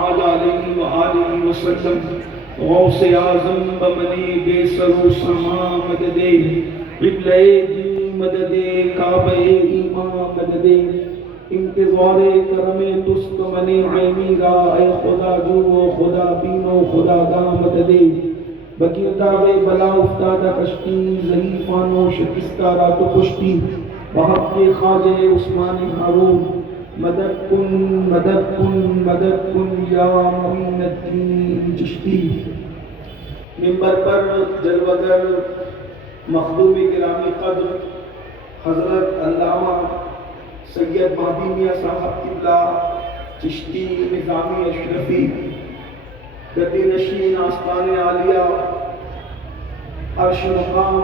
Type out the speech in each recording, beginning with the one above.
تعالی علیہ وآلہ وسلم غوث اعظم بمنی بے سر و سما مدد قبلہ دین مدد کعبہ ایمان مدد انتظار کرم تست منی عینی را اے خدا جو و خدا بین و خدا دا مدد بگیرداب بلا افتادہ کشتی ضعیفان و شکستہ رات و کشتی بحق خواجہ عثمان ہارون مدد کن مدد کن مدد کن یا معین الدین چشتی۔ منبر پر جلوگر مخدوم گرامی قدر حضرت علامہ سید مہدی میاں صاحب قبلہ چشتی نظامی اشرفی گدی نشین آستان عالیہ عرش مقام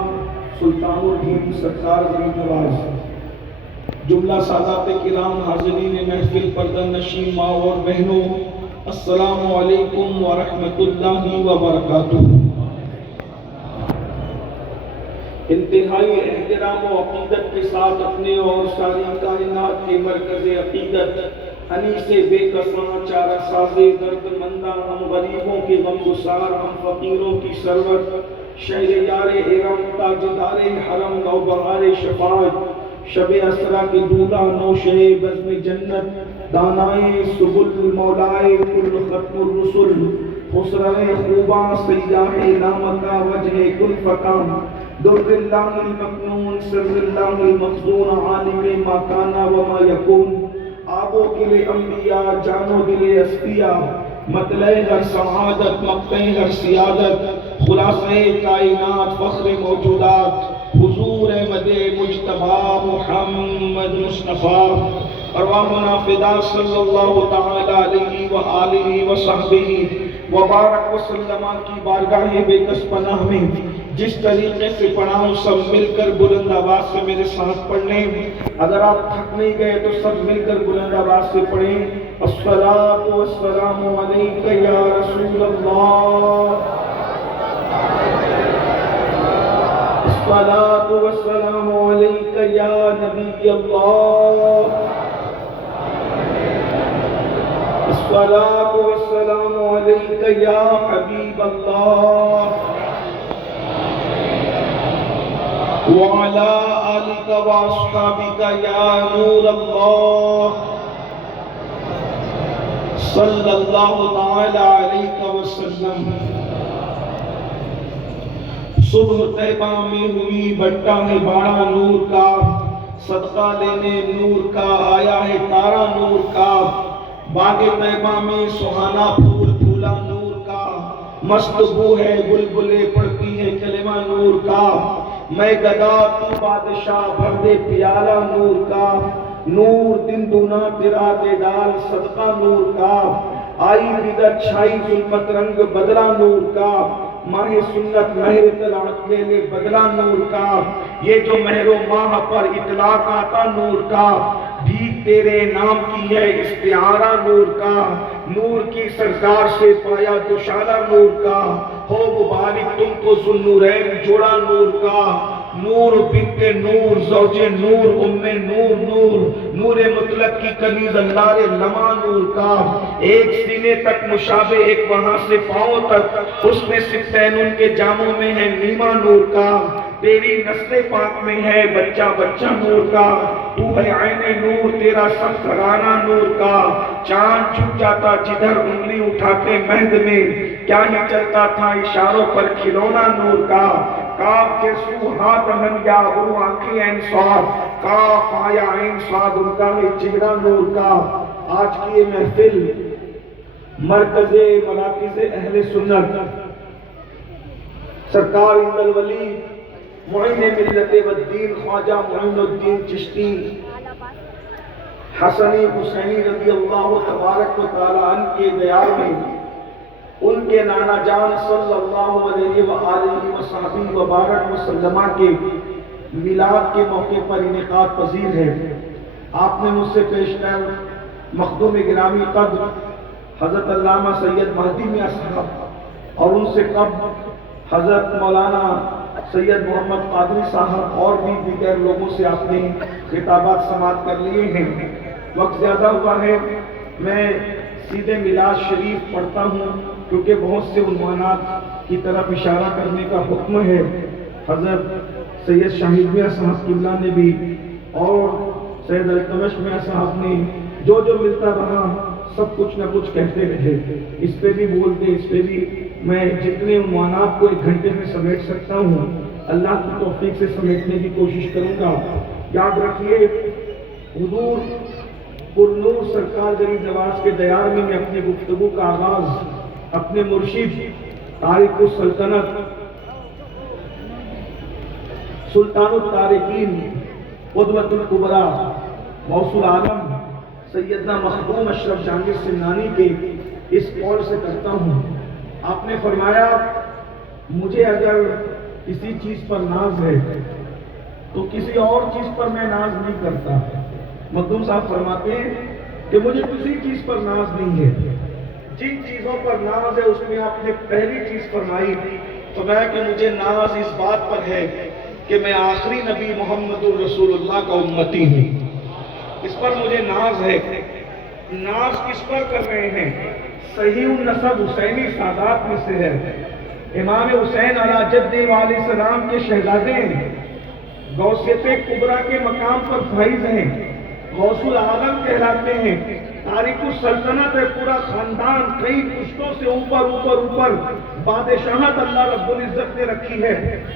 سلطان الدین سرکار غریب نواز، جملہ سادات کرام حاضرین محفل پردہ نشین ماں اور بہنوں، السلام علیکم ورحمۃ اللہ وبرکاتہ۔ انتہائی احترام و عقیدت کے ساتھ اپنے اور ساری کائنات کے مرکز عقیدت انیس بے کساں چارہ ساز درد مندہ، ہم غریبوں کے غم گسار، ہم فقیروں کی سرور، شہر یار ارم تاجدار حرم، نوبہار شفاعت شب اسرا کے دولہ نوشے بزم جنت، دانائے سبل مولائے کل ختم الرسل، خسرۂ خوباں سیاح لامکہ وجہ کل فکام، در اللہ المکنون سر اللہ المخزون، عالم ما کانا وما یکون، آب و گل انبیاء جان و دل اصفیاء، مطلع ہر سعادت مقطع ہر سیادت، خلاصہ کائنات فخر موجودات، حضور احمد مجتبی محمد مصطفیٰ، ارواحنا فدا صلی اللہ تعالی علیہ وآلہ وصحبہ وبارک وسلم کی بارگاہ بے کس پناہ میں جس طریقے سے پڑھا ہوں سب مل کر بلند آواز سے میرے ساتھ پڑھنے، اگر آپ تھک نہیں گئے تو سب مل کر بلند آواز سے پڑھیں، الصلاۃ والسلام علیک یا رسول اللہ، الصلاۃ والسلام علیک یا نبی اللہ، الصلاۃ والسلام علیک یا حبیب اللہ، وعلى آلك وأصحابك يا نور الله صلی اللہ تعالی علیہ وسلم۔ صبح طیبہ میں ہوئی بٹا ہے باڑا نور کا، صدقہ لینے نور کا آیا ہے تارا نور کا، باغ طیبہ میں سہانا پھول پھولا نور کا، مست بو ہے بلبلیں پڑتی ہے کلمہ نور کا، میں گدا تو بادشاہ بھر دے پیالہ نور کا، نور دن دونا تیرا دے ڈال صدقہ نور کا، آئی بدت چھائی ظلمت رنگ بدلا نور کا، ماہ سنت مہر طلعت لے لے بدلا نور کا، یہ جو مہر و ماہ پر اطلاق آتا نور کا، بھیک تیرے نام کی ہے استعارہ نور کا، نور کی سرکار سے پایا دوشالہ نور کا، ہو مبارک تم کو ذوالنورین جوڑا نور کا، نور بنت نور زوج نور ام نور نور، نور مطلق کی کنیز اللہ لمع نور کا، ایک سینے تک مشابہ ایک وہاں سے پاؤں تک، حسن ستین ان کے جاموں میں ہے نیما نور کا، تیری نسل پاک میں ہے بچہ بچہ نور کا، تو ہے عین نور تیرا سب گھرانہ نور کا، چاند چھپ جاتا جدھر انگلی اٹھاتے مہد میں، کیا ہی چلتا تھا اشاروں پر کھلونا نور کا، کاف کے سو ہاتھ ہن یا وہ آنکھیں این صاد، کاف آیا این صاد ان کا ہے چہرہ نور کا۔ آج کی یہ محفل مرکز مراکز اہل سنت سرکار اند الولی معین ملت والدین خواجہ معین الدین چشتی حسنی حسینی رضی اللہ تبارک و تعالی عنہ کے دیار میں ان کے نانا جان صلی اللہ علیہ وآلہ وصحبہ وبارک وسلم کے میلاد کے موقع پر انعقاد پذیر ہے۔ آپ نے مجھ سے پیش کر مخدوم گرامی قدر حضرت علامہ سید مہدی میاں صاحب اور ان سے قبل حضرت مولانا سید محمد قادری صاحب اور بھی دیگر لوگوں سے آپ نے خطابات سماعت کر لیے ہیں۔ وقت زیادہ ہوا ہے، میں سیدھے میلاد شریف پڑھتا ہوں کیونکہ بہت سے عنوانات کی طرف اشارہ کرنے کا حکم ہے۔ حضرت سید شاہد میاں صاحب قبلہ نے بھی اور سید التمش میاں صاحب نے جو ملتا رہا سب کچھ نہ کچھ کہتے رہے، اس پہ بھی بولتے، اس پہ بھی میں جتنے عنوانات کو 1 گھنٹے میں سمیٹ سکتا ہوں اللہ کی توفیق سے سمیٹنے کی کوشش کروں گا۔ یاد رکھیے حضور پر نور سرکار غریب نواز کے دیار میں اپنی گفتگو کا آغاز اپنے مرشد تارک السلطنت سلطان الطارقین قدوۃ الکبریٰ غوث العالم سیدنا مخدوم اشرف جہانگیر سمنانی کے اس قول سے کرتا ہوں۔ آپ نے فرمایا مجھے اگر کسی چیز پر ناز ہے تو کسی اور چیز پر میں ناز نہیں کرتا۔ مخدوم صاحب فرماتے ہیں کہ مجھے کسی چیز پر ناز نہیں ہے، جن چیزوں پر ناز ہے اس میں آپ نے پہلی چیز فرمائی فرمایا کہ مجھے ناز اس بات پر ہے کہ میں آخری نبی محمد الرسول اللہ کا امتی ہوں، اس پر مجھے ناز ہے۔ ناز کس پر کر رہے ہیں؟ صحیح النسب حسینی سادات میں سے ہے، امام حسین علیہ جد علیہ السلام کے شہزادے ہیں، غوثیت کبریٰ کے مقام پر فائز ہیں، غوث العالم کہلاتے ہیں، تارک السلطنت ہے، پورا خاندان کئی پشتوں سے اوپر بادشاہت اللہ رب العزت نے رکھی ہے۔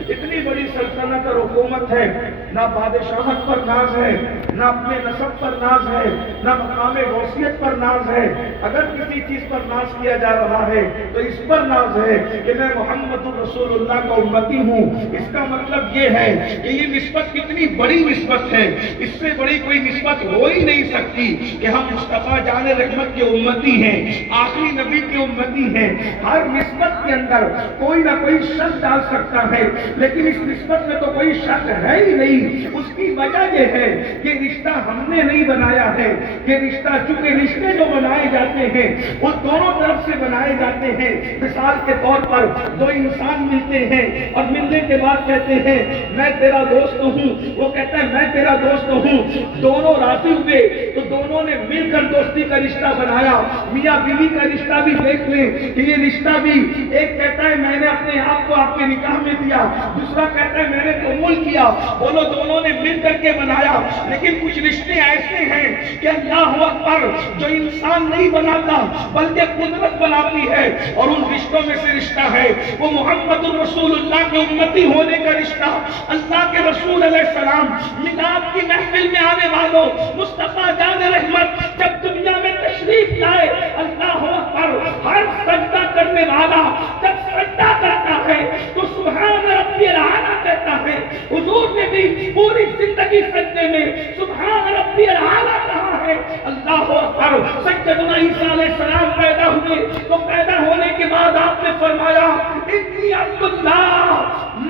اتنی بڑی سلطنت اور حکومت ہے، نہ بادشاہت پر ناز ہے، نہ اپنے نسب پر ناز ہے، نہ مقام غوثیت پر ناز ہے۔ اگر کسی چیز پر ناز کیا جا رہا ہے تو اس پر ناز ہے کہ میں محمد الرسول اللہ کا امتی ہوں۔ اس کا مطلب یہ ہے کہ یہ نسبت کتنی بڑی نسبت ہے، اس سے بڑی کوئی نسبت ہو ہی نہیں سکتی کہ ہم مصطفیٰ جان رحمت کے امتی ہیں، آخری نبی کے امتی ہیں۔ ہر نسبت کے اندر کوئی نہ کوئی شک ڈال سکتا ہے، لیکن اس نسبت میں تو کوئی شک ہے ہی نہیں۔ اس کی وجہ یہ ہے کہ رشتہ ہم نے نہیں بنایا ہے، کہ رشتہ چونکہ رشتے جو بنائے جاتے ہیں وہ دونوں طرف سے بنائے جاتے ہیں۔ مثال کے طور پر دو انسان ملتے ہیں اور ملنے کے بعد کہتے ہیں میں تیرا دوست ہوں، وہ کہتا ہے میں تیرا دوست ہوں، دونوں راضی ہوئے تو دونوں نے مل کر دوستی کا رشتہ بنایا۔ میاں بیوی کا رشتہ بھی دیکھ لیں کہ یہ رشتہ بھی ایک کہتا ہے میں نے اپنے آپ کو آپ کے نکاح میں دیا، دوسرا کہتا ہے میں نے قبول کیا، بولو دونوں نے مل کر کے بنایا۔ لیکن کچھ رشتے ایسے ہیں کہ اللہ اکبر جو انسان نہیں بناتا بلکہ قدرت بناتی ہے، اور ان رشتوں میں سے رشتہ ہے وہ محمد الرسول اللہ کے امتی ہونے کا رشتہ۔ اللہ کے رسول علیہ السلام میلاد کی محفل میں آنے والوں، مصطفیٰ جان رحمت جب دنیا میں تشریف لائے، اللہ اکبر ہر سجدہ کرنے والا جب سجدہ کرتا ہے تو سبحان ربی الاعلیٰ کہتا ہے۔ حضور نے بھی پوری زندگی سجدے میں سبحان ربی الاعلیٰ کہا ہے۔ اللہ اکبر سیدنا عیسیٰ علیہ السلام پیدا ہوئے تو پیدا ہونے کے بعد آپ نے فرمایا انی عبداللہ،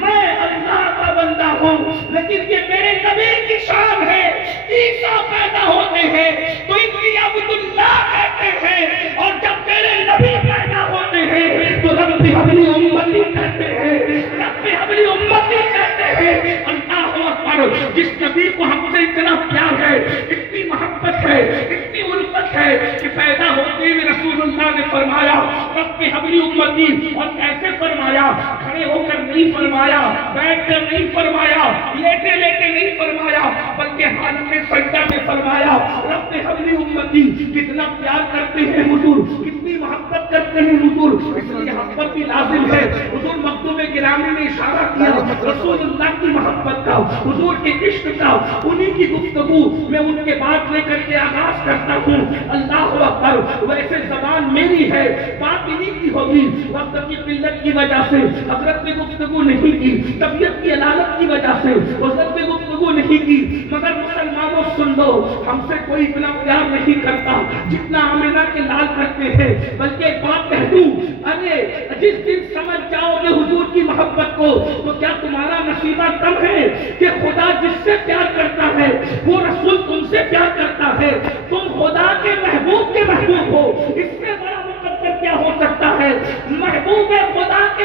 میں اللہ کا بندہ ہوں، لیکن یہ میرے نبی کی شان ہے۔ عیسیٰ پیدا ہوتے ہیں تو انی عبداللہ کہتے ہیں، اور جب میرے نبی پیدا ہوتے ہیں تو رب حبلی امتی کہتے ہیں، رب حبلی امتی کہتے ہیں۔ اللہ اکبر جس نبی کو ہم سے اتنا پیار ہے، اتنی محبت ہے، اتنی الفت ہے کہ پیدا ہوتے ہوئے رسول اللہ نے فرمایا رب حبلی امتی، اور کیسے فرمایا؟ کھڑے ہو کر نہیں فرمایا، بیٹھ کر نہیں فرمایا، لیٹے لیٹے نہیں فرمایا، بلکہ حالت سجدہ میں فرمایا رب حبلی امتی۔ کتنا پیار کرتے ہیں حضور، کتنی محبت کرتے ہیں حضور، اس لیے محبت بھی لازم ہے۔ حضور مکتوب گرامی نے اشارہ کیا رسول اللہ کی محبت کا، حضور کے عشق کا، انہی کی گفتگو میں ان کے بات لے کر کے آغاز کرتا ہوں۔ اللہ اکبر ویسے زبان میری ہے، بات انہی کی ہوگی، وقت کی قلت کی وجہ سے حضرت نے گفتگو نہیں کی، طبیعت کی علالت کی وجہ سے حضرت نے گفتگو نہیں کی، مگر مسلمانوں سن لو، ہم سے کوئی اتنا پیار نہیں کرتا جتنا آمنہ کے لال کرتے ہیں۔ بلکہ ایک بات کہہ دوں، ارے جس دن سمجھ جاؤ گے حضور کی محبت کو تو کیا تمہارا نصیبہ کم ہے کہ خدا جس سے پیار کرتا ہے وہ رسول تم سے پیار کرتا ہے، تم خدا کے محبوب کے محبوب ہو، اس سے بڑا مقدر کیا ہو سکتا ہے؟ محبوب خدا کے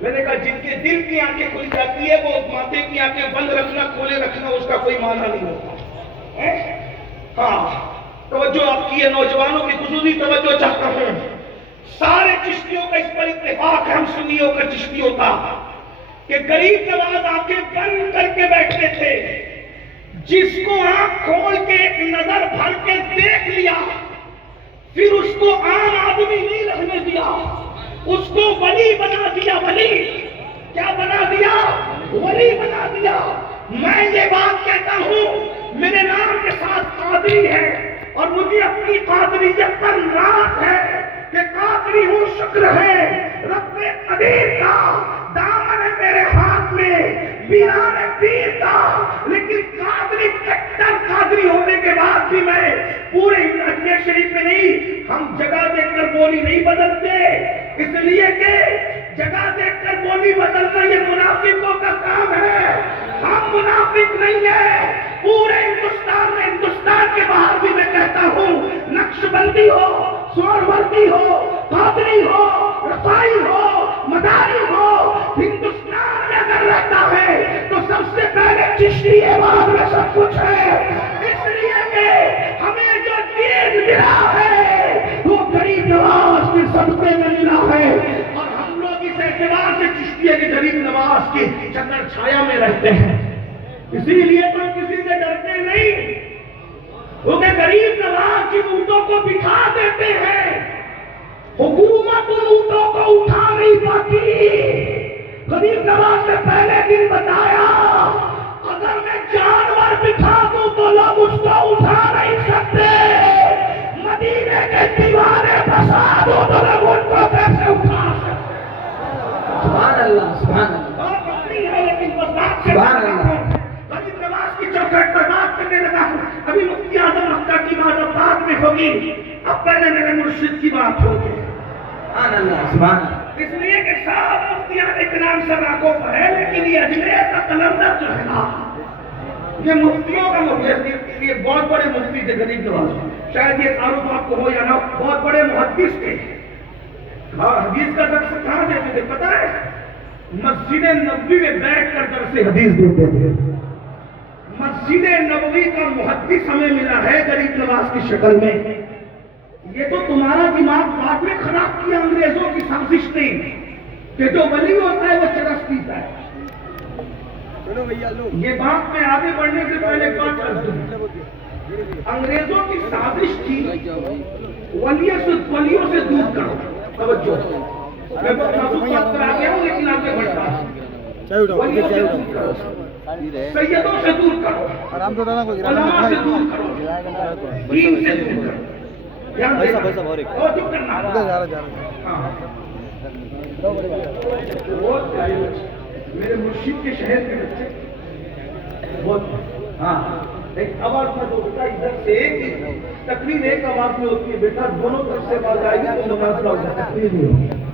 میں نے کہا جن کے دل کی آنکھیں کھل جاتی ہے وہ ماتھے کی آنکھیں بند رکھنا کھولے رکھنا اس کا کوئی معنی نہیں ہوتا. ہاں توجہ آپ کی ہے، نوجوانوں کی خصوصی توجہ چاہتا ہوں. سارے چشتیوں کا اس پر اتفاق ہے، ہم سنیوں کا چشتیوں کا، کہ غریب نواز آنکھیں بند کر کے بیٹھتے تھے. جس کو آنکھ کھول کے ایک نظر بھر کے دیکھ لیا پھر اس کو عام آدمی نہیں رہنے دیا، اس کو ولی بنا دیا. ولی کیا بنا دیا؟ ولی بنا دیا. میں یہ بات کہتا ہوں میرے نام کے ساتھ قادری ہے اور مجھے اپنی قادریت پر ناز ہے کہ قادری ہوں، شکر ہے رب قدیر کا، دامن ہے میرے ہاتھ میں بیان پیر کا. لیکن قادری کٹر قادری ہونے کے بعد بھی میں پورے اجمیر شریف میں نہیں، ہم جگہ دیکھ کر بولی نہیں بدلتے، اس لیے کہ جگہ دیکھ کر بولی بدلنا یہ منافقوں کا کام ہے. ہم منافق نہیں ہیں. پورے ہندوستان میں، ہندوستان کے باہر بھی میں کہتا ہوں، نقش بندی ہو، سہروردی ہو، قادری ہو، رفائی ہو، مداری ہو، ہندوستان میں اگر رہتا ہے تو سب سے پہلے چشتی بعد میں سب کچھ ہے. اس لیے کہ ہمیں جو دین ملا ہے وہ غریب نواز کے صدقے میں ملا ہے، اور ہم لوگ اس اعتبار سے چشتی ہے کہ غریب نواز کی چادر چھایا میں رہتے ہیں. اسی لیے تو کسی سے ڈرتے نہیں، کیونکہ غریب نواز جن اونٹوں کو بٹھا دیتے ہیں حکومت ان اونٹوں کو اٹھا نہیں پاتی. غریب نواز نے پہلے دن بتایا اگر میں جانور بٹھا دوں تو لوگ اس کو اٹھا نہیں سکتے، مدینے کے دیوانے بسا دو تو لوگ ان کو کیسے اٹھا سکتے. سبحان اللہ، سبحان اللہ، بات اپنی ہے لیکن وہ بات سے سبحان اللہ. غریب نواز کی چوکھٹ پر بات کرنے لگا ہوں. ابھی مفتی اعظم مکہ کی بات اب بعد میں ہوگی، اب پہلے میرے مرشد کی بات ہوگی. سبحان اللہ، سبحان اللہ. اس لیے کہ سب مفتیان اکرام سب آنکھوں پر ہے، لیکن یہ اجمیر کا قلندر جو ہے نا، یہ مفتیوں کا مفتی، یہ بہت بڑے مفتی تھے غریب نواز. شاید یہ تعارف آپ کو ہو یا نہ، بہت بڑے محدث تھے. اور حدیث کا درس کہاں دیتے تھے پتہ ہے؟ مسجد نبوی میں بیٹھ کر درس حدیث دیتے تھے. مسجد نبوی کا محدث ہمیں ملا ہے غریب نواز کی شکل میں. یہ تو تمہارا دماغ بعد میں خراب کیا انگریزوں کی سازش نے کہ جو ولی ہوتا ہے وہ چرس پیتا ہے. یہ بات میں آگے بڑھنے سے پہلے بات کر دوں، انگریزوں کی سازش تھی ولیوں سے دور کرو. توجہ، میں بہت نازک بات پر آ گیا ہوں لیکن آگے بڑھتا ہوں. ولیوں سے دور کرو، سیدوں سے دور کرو، علماء سے دور کرو، دین سے دور کرو. میرے مرشد کے شہر کے بچے ایک آواز میں تو بیٹا ادھر سے ایک تقریر ایک آواز میں ہوتی ہے، بیٹا دونوں طرف سے آواز آئے گی تو نماز کا تقریر نہیں ہوگی.